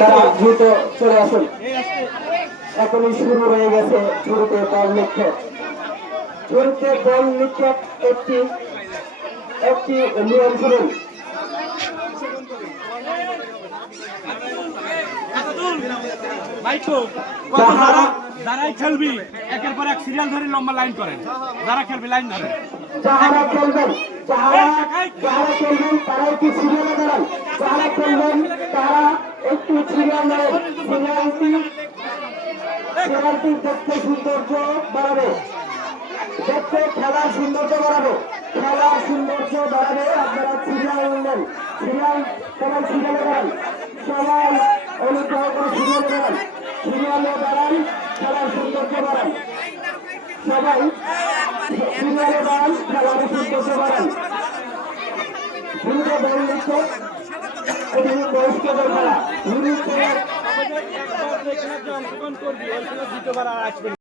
তারা দ্রুত চলে আসুন। এখনই শুরু হয়ে গেছে শুরুতে বল নিক্ষেপ। শুরুতে বল নিক্ষেপ একটি একটি নিয়ম শুনুন। যারাই খেলবি একের পর এক সিরিয়াল ধরে লম্বা লাইন করেন। যারা খেলবি লাইন ধরেন। যারা খেলবেন তারা একটু সিরিয়ালে দাঁড়ান। যারা খেলবেন তারা একটু সিরিয়াল ধরেন। সিরিয়ালটি দেখতে সৌন্দর্য বাড়াবে, দেখতে খেলার সৌন্দর্য বাড়াবে, খেলার সৌন্দর্য বাড়াবে। আপনারা সিরিয়াল নেন, সিরিয়াল সবাই সিরিয়ালে দাঁড়ান, সবাই অনুগ্রহ করে সিরিয়ালে দাঁড়ান, সিরিয়ালে দাঁড়ান, খেলার সৌন্দর্য বাড়ান, সবাই সিরিয়ালে দাঁড়ান, খেলার সৌন্দর্য বাড়ান। হিন্দু বল নিচ্ছে এটি বয়স্কদের খেলা।